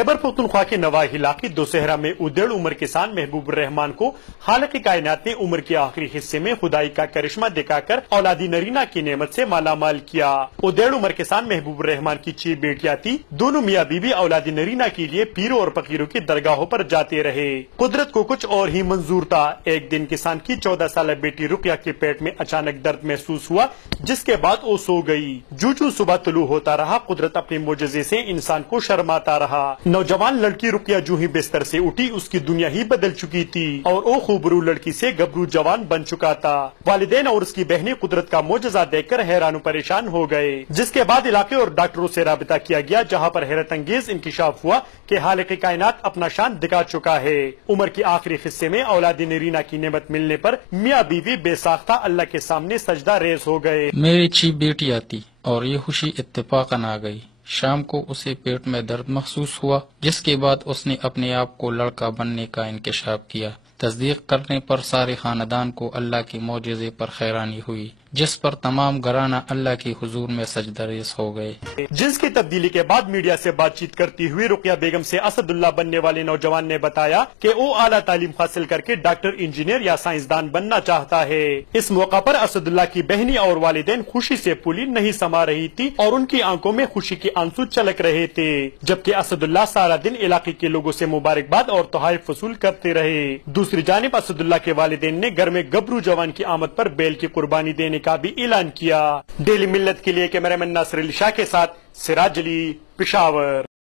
खैबर पख्तूनख्वा के नवाही इलाके दोशहरा में उदेड़ उम्र किसान महबूब रहमान को खालिक कायनात ने उम्र के आखिरी हिस्से में खुदाई का करिश्मा दिखाकर औलादी नरीना की नेमत से मालामाल किया। उदेड़ उम्र किसान महबूब रहमान की 6 बेटियां थी। दोनों मियाँ बीबी औलादी नरीना के लिए पीरों और फकीरों की दरगाहों पर जाते रहे। कुदरत को कुछ और ही मंजूर था। एक दिन किसान की 14 साल बेटी रुकिया के पेट में अचानक दर्द महसूस हुआ, जिसके बाद वो सो गई। जूं सुबह तुलू होता रहा, कुदरत अपने मोजज़े से इंसान को शर्माता रहा। नौजवान लड़की रुकिया जूं ही बिस्तर से उठी, उसकी दुनिया ही बदल चुकी थी और वो खूबरू लड़की से गबरू जवान बन चुका था। वालिदैन और उसकी बहनें कुदरत का मोजज़ा देखकर हैरान परेशान हो गए, जिसके बाद इलाके और डॉक्टरों से राबिता किया गया, जहां पर हैरत अंगेज इंकिशाफ हुआ कि खालिक कायनात अपना शान दिखा चुका है। उम्र के आखिरी हिस्से में औलादी नरीना की नेमत मिलने पर मियाँ बीवी बेसाख्ता अल्लाह के सामने सजदा रेज हो गए। मेरी 6 बेटियां थी और ये खुशी इत्तेफाकन आ गई। शाम को उसे पेट में दर्द महसूस हुआ, जिसके बाद उसने अपने आप को लड़का बनने का इंकिशाफ किया। तस्दीक करने पर सारे खानदान को अल्लाह के मौजज़े पर हैरानी हुई, जिस पर तमाम घराना अल्लाह के हुजूर में सजदरेस हो गए। जिसकी तब्दीली के बाद मीडिया से बातचीत करती हुई रुकिया बेगम से असदुल्ला बनने वाले नौजवान ने बताया कि वो आला तालीम हासिल करके डॉक्टर, इंजीनियर या साइंसदान बनना चाहता है। इस मौका पर असदुल्ला की बहनी और वालिदैन खुशी से फूली नहीं समा रही थी और उनकी आंखों में खुशी के आंसू छलक रहे थे, जबकि असदुल्ला सारा दिन इलाके के लोगों से मुबारकबाद और तोहफे वसूल करते रहे। दूसरी जानिब असदुल्ला के वालिदैन ने घर में गबरू जवान की आमद पर बैल की कुर्बानी देने का भी ऐलान किया। डेली मिल्लत के लिए कैमरामैन नासिर अली शाह के साथ सिराज अली, पेशावर।